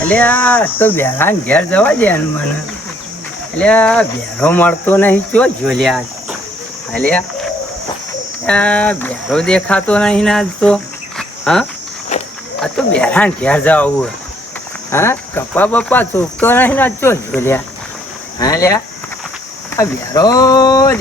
એટલે આ તો બેરા ઘેર જવા દે ને મને. એટલે આ બેરો મળતો નહીં ચો જોલ્યા એટલે આ બેરો દેખાતો નહીં ને આજ તો. હા આ તો બેરા ઘેર જવું. હા કપા બપા ચોકતો નહીં ને આજ ચો જોલ્યા. હા લ્યા આ બેરો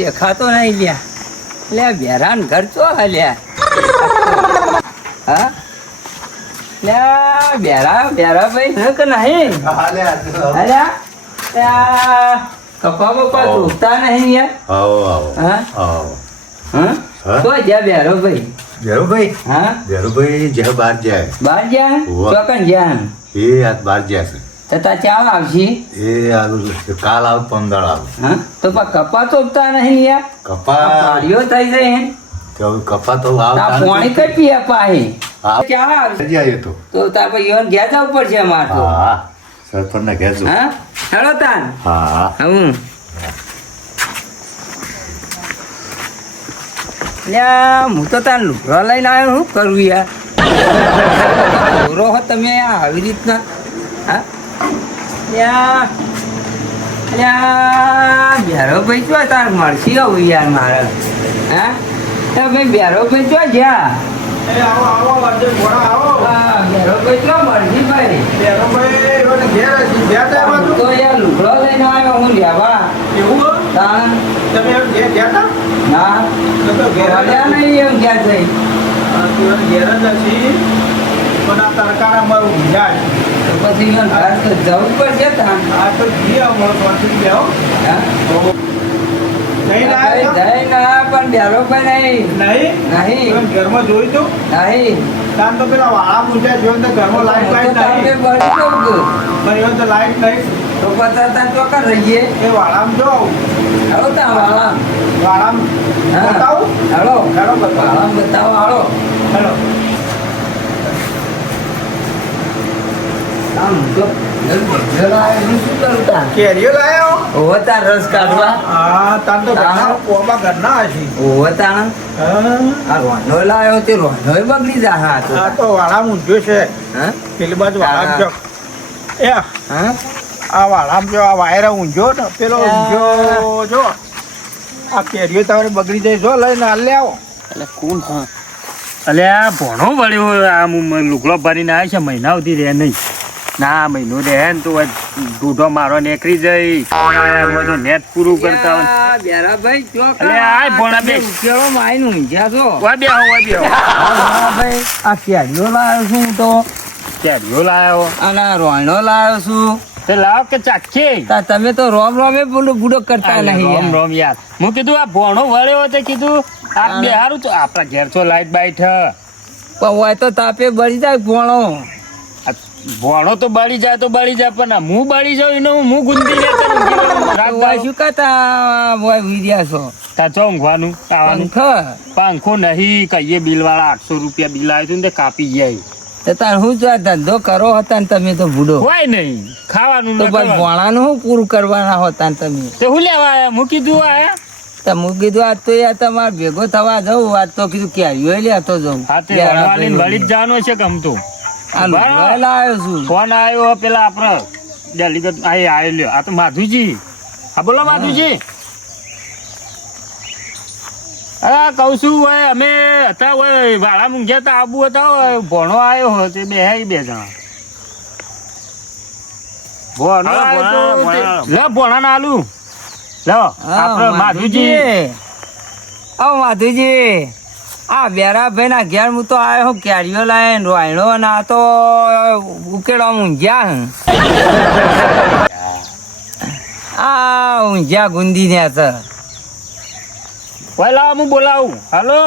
દેખાતો નહીં લ્યા. એટલે આ બેરાન ઘર ચો હાલ્યા. હા બેરા બેરા ભાઈ ન કે નહીં કપા બપા ચોકતા નહીં યાર. તો જ્યાં બેરો ભાઈ બેરુભાઈ હા બેરુભાઈ જે બહાર જાય બહાર જ્યાં ચોકન જ્યાં એ આજ બહાર જાય છે તથા ચાલ આવશે એ આવું કાલ આવ પંદર આવ હા તો કપા ચોકતા નહીં યાર. કપા પાડીઓ થઈ જાય તો કપા તો આવ પાણી કઈ પીએ પાહી આવ ચાલ આવશે જાય તો તાર પછી યોન ઘેર જવું પડશે અમારે તો. હા સરપંચ ને કહેજો હા હેલો તાન હા હું હું તો તાર લુગડા લઈને આવ્યો શું કરું યાર. હો તમે આવી રીતના હા બેરો ભાઈ ચો તાર મળશી આવું યાર મારે. હા તમે બેરો ભાઈ ચો જ્યાં બેરો ભાઈ ચો મળશી ભાઈ તો યાર લુગડો લઈને આવ્યો હું લેવા. તાણ ના ઘેરા નહીં એમ ક્યાં થઈ તો પછી જવું પડશે તાણ. પણ બેરો ભાઈ નહીં ઘરમાં જોઈ તો નહીં તાન તો પેલા વાળા પૂછ્યા જો તો ઘરમાં લાઈટ તો નહીં તો લાઈટ નહીં તો પતા ચોકર રહીએ એ વાળામાં જો હાલો તા વાળા વાળામાં બતાવું હાલો હેડો બતાવો વાળા બતાવો હાલો. હેડો આમ તો શું કરું તા કેરીઓ લાયો ઓવો તાર રસ કાઢવા હા તાન તો ઘરના પોબા ઘરના હશે ઓવો તાણ હા આ રોનો લાયો તે રોનોય બગડી જા હા તો. આ તો વાળામાં ઊંધ્યો છે હા પેલી બાજુ વાળામાં જો એ હા આ વાળામાં જો આ વાયરા ઊંઝો ને પેલો ઊંઝો જો આ કેરીઓ તમારે બગડી જાય જો લઈને હાલ લે આવો એટલે કોણ હા એટલે આ ભણો વળ્યો આમ લુગડો ભરીને આવે છે મહિના સુધી રહે નહીં ના મહિનો રહે ને તો દૂધો મારો નીકળી જાય બધું નેટ પૂરું કરતા હોય બેરા ભાઈ ચોક એટલે આ ભણા બે કેળો માઈન ઊંઝ્યા છો. વા બે ભાઈ આ કેરીઓ લાવ્યો છું હું તો કેરીઓ લાયો અને આ રોયણો લાવ્યો છું. તે લાવ કે ચાખીએ તમે તો રોમ રોમે બુડો કરતા નહીં રોમ યાર. રોમ યાર હું કીધું આ ભણો વળ્યો તે કીધું આ બે હારું તો આપણા ઘેર તો લાઈટ બાઈટ પણ હોય તો તાપે બળી જાય ભોણો. ભણો તો બળી જાય પણ હું બળી જાઉં એનો હું ગુંદી હોય શું કહેતા હોય વિદ્યા છો તા ચો ઊંઘવાનું આવવાનું પંખ પાંખો નહીં કહીએ બિલ વાળા 800 રૂપિયા બિલ આવ્યું હતું ને તે કાપી જાય તો તાર હું જો આ ધંધો કરો હતા ને તમે તો બુડો હોય નહીં ખાવાનું તો ન બસ કરવાનું. ભોણાનું શું પૂરું કરવાના હોતા ને તમે તે હું લેવા આયા હું કીધું આયા તો હું કીધું આજ તો યાર તમારે ભેગો થવા જવું આજ તો કીધું કેરીઓ લેતો જવું. હા તે વળવાલીને વળી જ જવાનું છે ગમતું આ લુગડો લાવ્યો છું. ફોન આવ્યો પેલા આપડે ડેલીગેટ આવ્યો લ્યો આ તો માધુજી હા બોલો માધુજી અરે કઉ છું હોય અમે હતા હોય વાળા મૂંઘ્યા હતા આબુ હતા હોય ભણો આવ્યો હોય તે બે બે જણા ભણો આવ્યો તો લે ભણા ના આલુ લો આપડે માધુજી ઓ માધુજી આ બેરા ભાઈ ના ઘેર હું તો આવ્યો હું કેરીઓ લાય રોયણો ને આ તો ઉકેડવા ઊંઝ્યા આ ઊંઝ્યા ગુંદી ને તો પેલા હું બોલાવું હાલો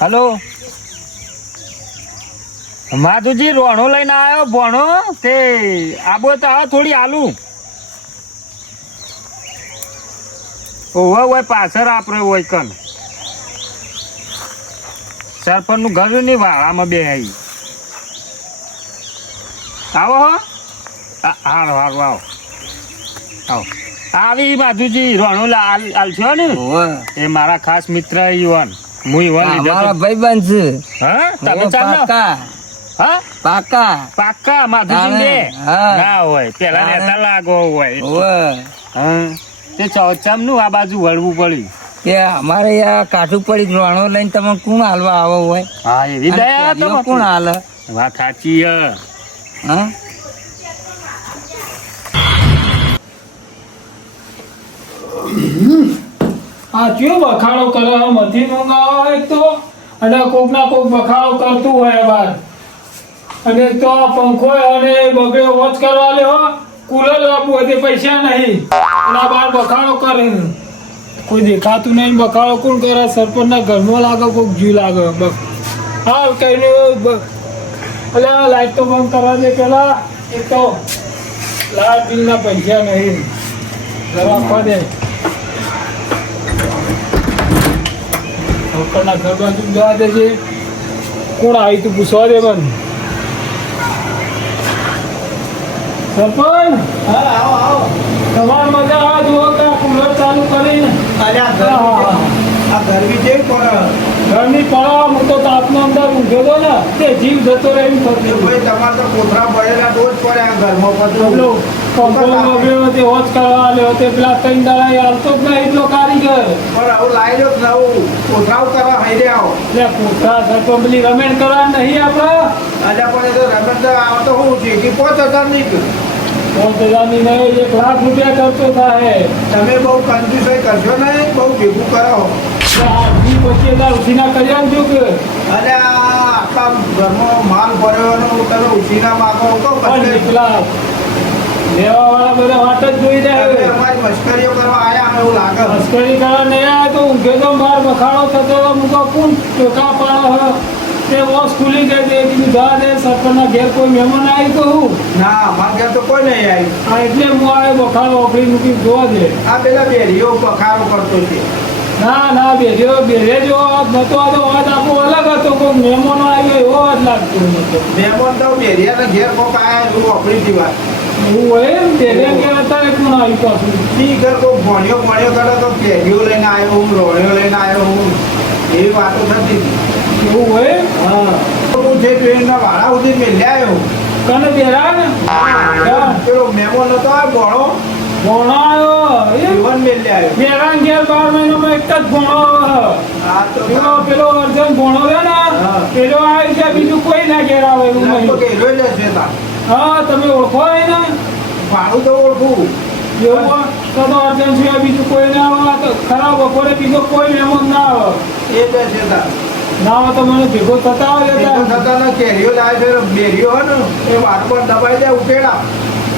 હાલો માધુજી રોણો લઈને આવ્યો ભણો તે આબો તો આ થોડી આલુ ઓવે ઓય પાછળ આપણે હોય કન સરપંચ નું ઘર ની વાળામાં બે આવી આવો હો હારો હારો આવો આવો આવી માધુજી રોણો આલશો ને એ મારા ખાસ મિત્ર ઈવન હું ઈવન લીધો મારા ભાઈબંધ છે હા તમે ચાલો હા પાકા પાક્કા માધુજી દે હા. ના હોય પેલા તાણે. નેતા લાગો હોય ઓવે. હા તે ચમનું આ બાજુ વળવું પડ્યું કે અમારે આ કાઠું પડી રોણો લઈને તમે કોણ હાલવા આવો હોય હા એવી અને દયા કેરીઓ તો કોણ હાલે વાત સાચી હે. હા આ કયો બખાડો કરે હે? મથી મંગાવો હોય તો અને કોક ના કોક બખાડો કરતું હોય બાર અને એક તો આ પંખો અને બગડે વોચ કરવા લ્યો કુલર આપવું હોય તે પૈસા નહીં અને આ બાર બખાડો કરે કોઈ દેખાતું નહીં બખાડો કોણ કરે સરપંચ ના ઘરમાં લાગે કોક જીવ લાગે હા કઈને એટલે આ લાઈટ તો બંધ કરવા દે પેલા એક તો લાઈટ બિલ ના પૈસા નહીં રાખવા દે સરકારના ઘર બાજુ જવા દેજે કોણ આવી તું પૂછવા દે મને સરપંચ તમારે મજા આવે જુઓ કે આ કુલર ચાલુ કરીને આ ગરમી જેવી પડે ગરમી પડવા હું તો તાપનો અંદર ઊંઘ્યો હતો ને તે જીવ જતો રહે એમ થતું ભાઈ તમારે તો કોથળા પડેલા રોજ પડે આ ઘરમાં પેલો પતલું પંખો વગેરે તે હોજ કરવા લ્યો તે પેલા ત્રણ દાડા એ હાલતો જ નહીં એટલો કારીગર પણ આવું લાવી લો નવું કોથળાઓ કરવા હઈ રહ્યા એટલે કોઠા સરપંચ પેલી રમેણ કરવા નહીં આપણે આજે પણ એ તો રમેશ તો આવતો હું છે કે 5000 નહીં 5000 ની નહીં 1 લાખ રૂપિયા ખર્ચો થાય તમે બહુ કંજૂસાઈ કરશો નહીં બહુ ભેગું કરો એટલે 20-25,000 ઉછીના કરી આલજો કે અને આ આખા ઘરમાં માલ ભર્યો તમે ઉછીના માગો તો પણ પછી પેલા લેવા વાળા બધા વાટ જ જોઈ તમે જાય અમારી મશ્કરીઓ કરવા આયા અમે એવું લાગે મસ્કરી કરવા નહીં આવે તો ઊંઘે તો બહાર બખાડો થતો હતો મૂકો કોણ ટોકા પાડે તે વોશ ખુલી ગઈ તે કીધું જવા દે સરપંચના ઘેર કોઈ મહેમાન આવી તો હું ના અમારા ઘેર તો કોઈ નહીં આવ્યું આ એટલે હું આવે બખાડો ઓફરી મૂકી જોવા દે આ પેલા બેરીઓ પખારો કરતો છે ના બેરે જો નતો આ તો અવાજ આખો અલગ હતો કોઈ મહેમાનો આવ્યો એવો અવાજ લાગતો નતો મહેમાન તો બેરિયાના ઘેર કોક આયા એવું વાપરી દીવા એવું હોય એમ બેરે કે અત્યારે કોણ આવ્યું પાછું ઈ ઘર કોઈ ભણ્યો કરે તો કેરીઓ લઈને આવ્યો હું રોણ્યો લઈને આવ્યો હું એવી વાતો થતી હતી એવું હોય એમ? હા તો હું જે ટ્રેનના વાળા સુધી મેલ્યા આવ્યો કને બેરા ને પેલો મહેમાન હતો આ ભણો ભણાયો એ જીવન મેલ્યા આવ્યો બેરા ઘેર 12 મહિનામાં એક જ ભણો આ તો પેલો અર્જન ભણો છે ને હા. પેલો આવી છે બીજું કોઈ ના ઘેર આવે એવું લગભગ નહીં એરો જ હશે તાર હા તમે ઓળખો હોય ને ભાડું તો ઓળખું એવું હોય તો અર્જન સિવાય બીજું કોઈ ના આવે તો ખરાબ બપોરે બીજો કોઈ મહેમાન ના આવે એ જ હશે તાર ના આવે તો મને ભેગો થતા હોય એનો થતા ના કેરીઓ લાવે છે બેરીઓ હોય ને એ વાર પર દબાઈ જાય ઉકેડા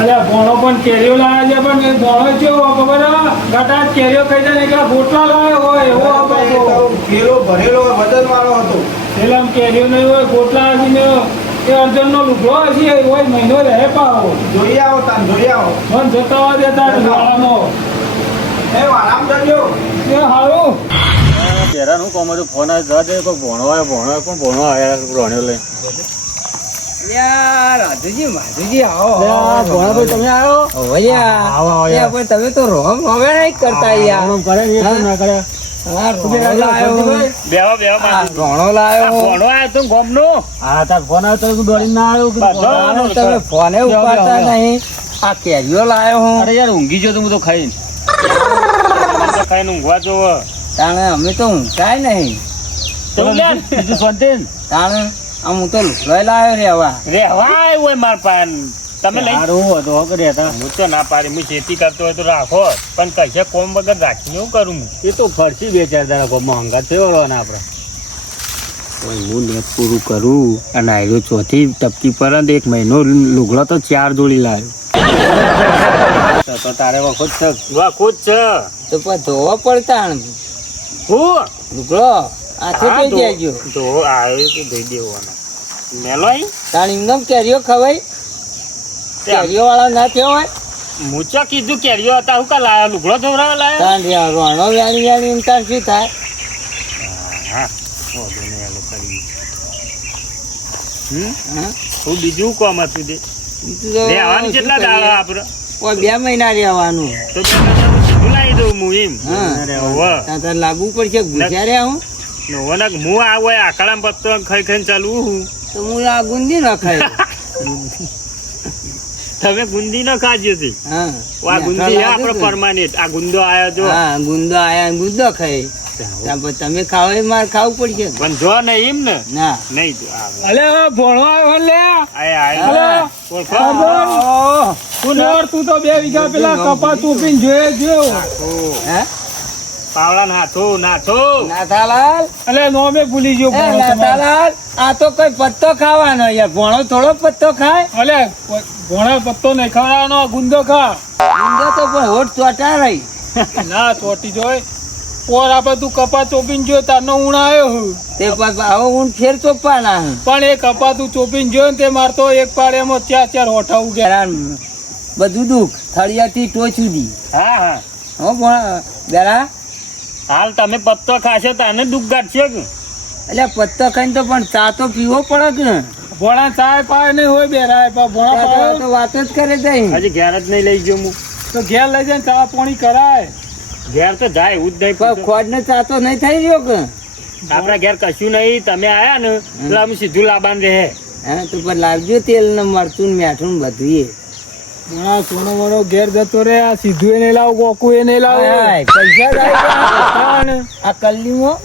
અલ્યા ભણો પણ કેરીઓ લાવે છે પણ એ ભણો કેવો ખબર ગટા કેરીઓ ખાઈ જાય ને એકલા ગોટલા લાવે હોય એવો એ તો કિલો ભરેલો વજન વાળો હતો પેલા કેરીઓ નહીં હોય ગોટલા આવીને એ અર્જન નો લુગડો હશે હોય મહિનો રહે પાવો જોઈ આવો તાન જોઈ આવો મન જતા હોય દેતા વાળામાં એ વાળામ જજો એ હારું પેરાનું કોમ હતું ફોન આવી જવા દે કોઈ ભણો કોણ ભણો આવ્યા રોણ્યો લઈ યાર રાજુજી માધુજી આવો ભણાભાઈ તમે આવ્યો હવે યાર. આવો, આવો યાર. યાર, પણ તમે તો રોમ હવે નહીં કરતા યાર કરે ના કરે હા, રોણો લાયો બેહો આ રોણો લાયો ભણો આવ્યો તું ગોમનો હા તાર ફોન આવ્યો તો દોડીને ના આવ્યો અને તમે ફોને ઉપાડતા નહીં આ કેરીઓ લાયો હું અરે યાર ઊંઘી ગયો તો હું તો ખાઈને ઊંઘવા જોવો તાણે અમે તો ઊંઘાય નહીં બીજું શાંતિ તાણે આમ હું તો લુગડો લાયો રેવા રેવાય હોય માર પાન તમે લઈ હું તો ના પાડી હું ખેતી કરતો હોય તો રાખો પણ કશે કોમ વગર રાખીને હું કરું એ તો ફરસી બે ચાર દાડા કોમમાં હંગાત થયો ને આપડે હું નેટ પૂરું કરું અને આયરો ચોથી ટપકી પર જ 1 મહિનો લુગડો તો 4 જોડી લાવ્યો તો તારે વખત છે તો પણ ધોવા પડતા હું લુગડો આથે કઈ દેજો તો આવ્યો તો દઈ દેવાનો મેલો અહીં તાણ એમનેમ કેરીઓ ખવાય કેરીઓ વાળા ના કહેવાય મૂચા કીધું કેરીઓ હતા હું કા લાયા લુગડો ધોવરાવા લાયા તાણ રહ્યા રોણો વ્યાણી એમ તાર શું થાય હા ઓદો ને આલો કરી હા? હું બીજું કોમ હતું દે બીજું તો રહેવાનું શું કેટલા કરીએ? દાડા આપડે કોઈ 2 મહિના રહેવાનું તો સીધું લાવી દઉં હું એમ હા. તાર લાગવું પડશે ગુજાર્યા હું હું આવો આકડા પત્તો ખાઈ ખાઈને ચાલવું હું તો હું આ ગુંદી ન ખાય. તમે ગુંદી ન ખાજો છે હા આ ગુંદી આપણો પરમાનેન્ટ આ ગુંદો આયો જો હા ગુંદો આયા ગુંદો ખાય. ત્યાં પછી તમે ખાવ એ મારે ખાવું પડશે. પણ જો નહીં એમ ને ના નહીં જો આ અલે ભણો આવ્યો લે આયા અલે, આયા ઓળખો? તું નોર, તું તો 2 વીઘા પેલા કપાસ ઉપીને જોયે જો. હે પાવડા નાથો નાથાલાલ અલે નોમે ભૂલી ગયો એ ભણો તમારો. નાથાલાલ આ તો કોઈ પત્તો ખાવાનો યાર. ભણો થોડો પત્તો ખાય. અલે ભણા પત્તો નહીં ખાવાનો, ગુંદો ખા. ગુંદો તો પણ હોઠ ચોટા રહી. ના ચોટી જોય પોર આપે તું કપા ચોપીને જો તારનો ઊણ આવ્યો હું. તે હવે હું ફેર ચોપવાના હું. પણ એ કપા તું ચોપીને જો ને તે મારતો એક પાડેમાં 4 હોઠા ઉગ્યા. હેરાન બધું દુઃખ થળિયાથી ટોચ સુધી. હા હા હો ભણા બેરા હાલ તમે પત્તો ખાશો તો આને દુઃખ ગાંઠશો કે એટલે પત્તો ખાઈને તો પણ ચા તો પીવો પડે કે ને. ભણા ચાય પાય નહીં હોય બેરાય પણ ભણા ચા પાય તો વાતો જ કરે તઈ. હજી ઘેર જ નહીં લઈ ગયો હું તો ઘેર લઈ જાય ચા પાણી કરાય. ઘેર તો જાય એવું જ નહીં પણ ખોડ ને ચા તો નહીં થઈ રહ્યો કે. આપણા ઘેર કશું નહીં તમે આયા ને એટલે અમે સીધું લાબાન રહે હા તો પણ લાવજો તેલ ને મરચું ને મીઠું ને બધું એ. ભણા સોનો વણો ઘેર જતો રે, આ સીધું એ નહીં લાવ, ગોકું એ નહીં લાવ. હાય, પૈસા જ આવી ગયા. તાણ. આ કલ્લીમાં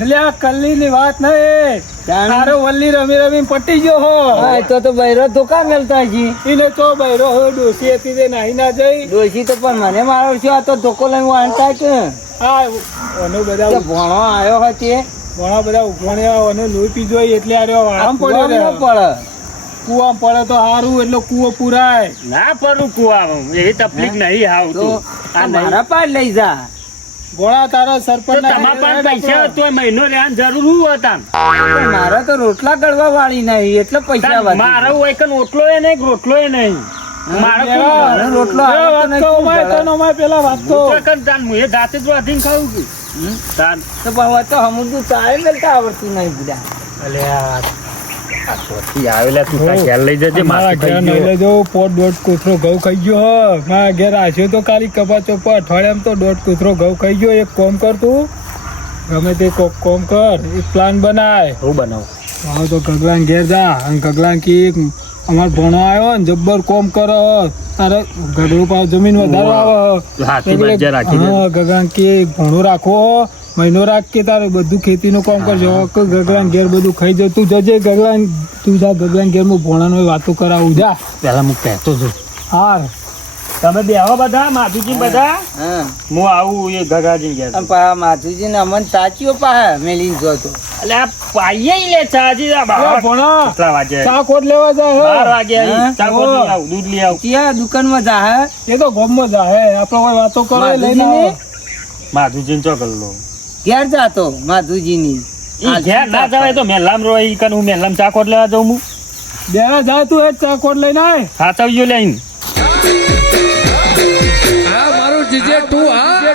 એટલે આ કલ્લી ની વાત નહીં, તાણ. તારો વલ્લી રમી રમી પટી ગયો હો. હા, તો બૈરો ધોકા મેલતા જી. એને તો બૈરો હોય ડોસી હતી તે નાહી ના જઈ. ડોશી તો પણ મને મારો છો. આ તો ધોકો લઈને વાંચતા કે આ ઓનો બધા તે ભણો આવ્યો હતો ઘણા બધા ઉભણ્યા ઓનો લોહી પીધો એટલે આ રહ્યો આરામ પડ્યો રે. પડે. કુવા પડે તો સારું, એટલે કુવો પુરાય. ના પરું કુવા એવી તકલીફ નહીં તો આવતું આ નહીં. મારા પાડ લઈ જા. ઘોડા તારા તો સરપંચ તમારા પાસે પૈસા તો મહિનો રહેવાની જરૂર હતા મારા તો રોટલા ગળવા વાળી નહીં એટલે પૈસા વધે. મારો હોય કે ઓટલો એ નહીં રોટલો એ નહીં મારો મારો રોટલો આવે તો નહીં, શું કરે? પેલા વાત તો હું એ જાતે જ વાંધીને ખાવું છું હમ? તાન તો પણ હવે તો હમુદું ચાય મેલતા આવડતું નહીં બધા. અલ્યા આ ચોથી આવેલા તું તાર ઘેર લઈ જજે મારા માથું ઘેર ખાઈ નહીં ગયો. લઈ જાઉં, પોટ 1.5 કૂતરો ઘઉં ખાઈ ગયો હો. મારા ઘેર આશ્યો તો કાલી કપા ચોપા અઠવાડિયામાં તો 1.5 કૂતરો ઘઉં ખાઈ ગયો. એક કોમ કર તું, ગમે તે કોમ કર, એક પ્લાન બનાય. હું બનાવું હવે તો ગગલાન ઘેર જા અને ગગલાન કી અમાર ભણો આવ્યો ને જબ્બર કોમ કરો, તારે ગઢડું પાવ જમીન વધારો આવે. હાથી બજાર રાખી દે. હા, ગગલાન કી ભણો રાખો, મહિનો રાખ કે તારે બધું ખેતીનું કામ કરજો. કે ગગલાન ઘેર બધું ખાઈ જાય. તું જજે ગગલાન, તું જા ગગલાન ઘેર હું ભણાનો વાતો કરાવું જા. પેલા હું કહેતો છું હા તમે બેહો બધા માધુજી બધા હા હું આવું એ ગગાજી ઘેર અને પા માધુજીને અમન સાચીઓ પાહે મેલીને જોતો. એટલે આ પાઈએ લે ચાજી આ બાર ભણો કેટલા વાગે ચા કોટ લેવા જાય 12 હે. વાગે આવી હા? ચા કોફી લઈ આવું દૂધ લઈ આવું ક્યાં દુકાનમાં જા હે? એ તો ગોમમાં જા હે, આપણે કોઈ વાતો કરો એ લઈને માધુજીને? આવો. માધુજી ચો ગલ્લો ઘેર જાતો માધુજીની. ઈ ઘેર ના જવાય તો મેલામ રો ઈ કન હું મેલામ ચા કોટ લેવા જાઉં હું બે જા તું એ ચા કોટ લઈને આય. સાચવજો લઈને મારું જીજે તું હા